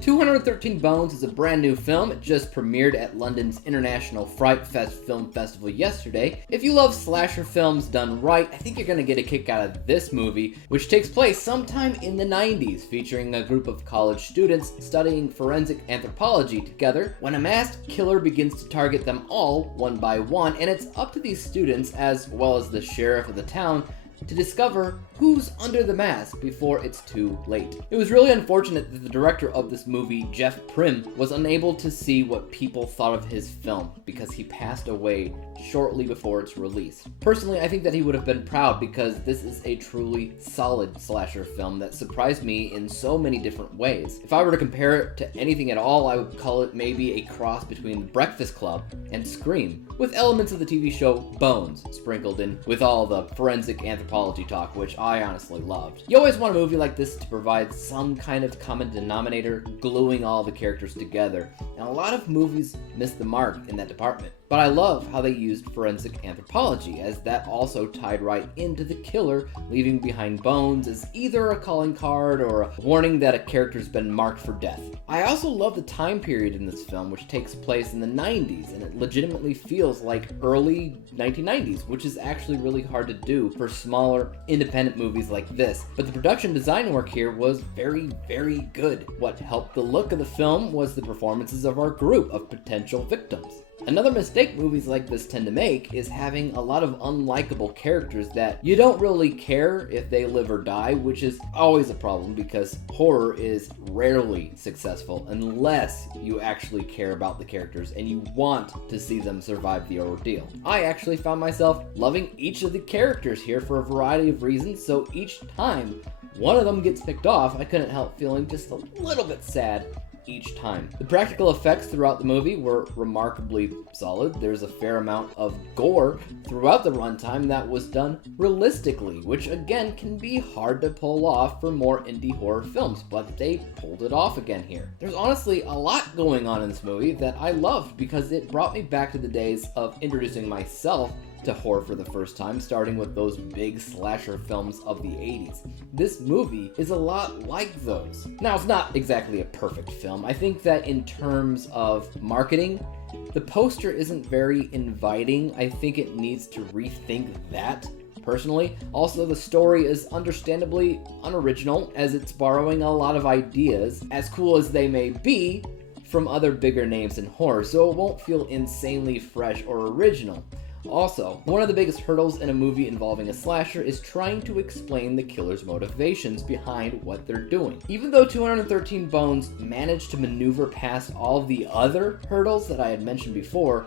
213 Bones is a brand new film. It just premiered at London's International FrightFest Film Festival yesterday. If you love slasher films done right, I think you're gonna get a kick out of this movie, which takes place sometime in the 90s, featuring a group of college students studying forensic anthropology together when a masked killer begins to target them all one by one, and it's up to these students, as well as the sheriff of the town, to discover who's under the mask before it's too late. It was really unfortunate that the director of this movie, Jeff Prim, was unable to see what people thought of his film because he passed away shortly before its release. Personally, I think that he would have been proud because this is a truly solid slasher film that surprised me in so many different ways. If I were to compare it to anything at all, I would call it maybe a cross between The Breakfast Club and Scream, with elements of the TV show Bones sprinkled in with all the forensic anthropology talk, which I honestly loved. You always want a movie like this to provide some kind of common denominator, gluing all the characters together, and a lot of movies miss the mark in that department. But I love how they used forensic anthropology, as that also tied right into the killer, leaving behind bones as either a calling card or a warning that a character's been marked for death. I also love the time period in this film, which takes place in the 90s, and it legitimately feels like early 1990s, which is actually really hard to do for smaller, independent movies like this. But the production design work here was very, very good. What helped the look of the film was the performances of our group of potential victims. Another mistake movies like this tend to make is having a lot of unlikable characters that you don't really care if they live or die, which is always a problem because horror is rarely successful unless you actually care about the characters and you want to see them survive the ordeal. I actually found myself loving each of the characters here for a variety of reasons, so each time one of them gets picked off, I couldn't help feeling just a little bit sad each time. The practical effects throughout the movie were remarkably solid. There's a fair amount of gore throughout the runtime that was done realistically, which again can be hard to pull off for more indie horror films, but they pulled it off again here. There's honestly a lot going on in this movie that I loved because it brought me back to the days of introducing myself to horror for the first time, starting with those big slasher films of the 80s. This movie is a lot like those. Now, it's not exactly a perfect film. I think that in terms of marketing, the poster isn't very inviting. I think it needs to rethink that, personally. Also, the story is understandably unoriginal, as it's borrowing a lot of ideas, as cool as they may be, from other bigger names in horror, so it won't feel insanely fresh or original. Also, one of the biggest hurdles in a movie involving a slasher is trying to explain the killer's motivations behind what they're doing. Even though 213 Bones managed to maneuver past all the other hurdles that I had mentioned before,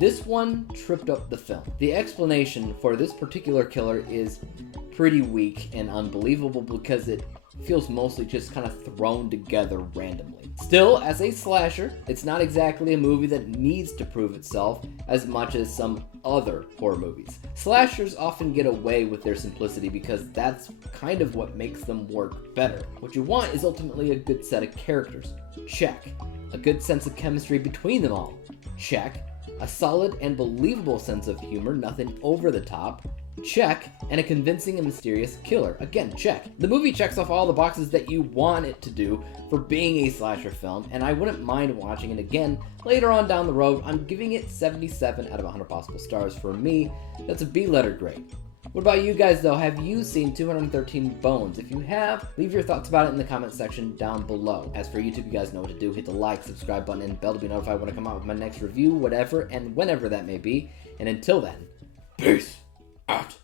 this one tripped up the film. The explanation for this particular killer is pretty weak and unbelievable because it feels mostly just kind of thrown together randomly. Still, as a slasher, it's not exactly a movie that needs to prove itself as much as some other horror movies. Slashers often get away with their simplicity because that's kind of what makes them work better. What you want is ultimately a good set of characters. Check. A good sense of chemistry between them all. Check. A solid and believable sense of humor, nothing over the top. Check. And a convincing and mysterious killer. Again, check. The movie checks off all the boxes that you want it to do for being a slasher film, and I wouldn't mind watching it again later on down the road. I'm giving it 77 out of 100 possible stars. For me, that's a B-letter grade. What about you guys though? Have you seen 213 Bones? If you have, leave your thoughts about it in the comment section down below. As for YouTube, you guys know what to do. Hit the like, subscribe button, and bell to be notified when I come out with my next review, whatever and whenever that may be. And until then, peace out.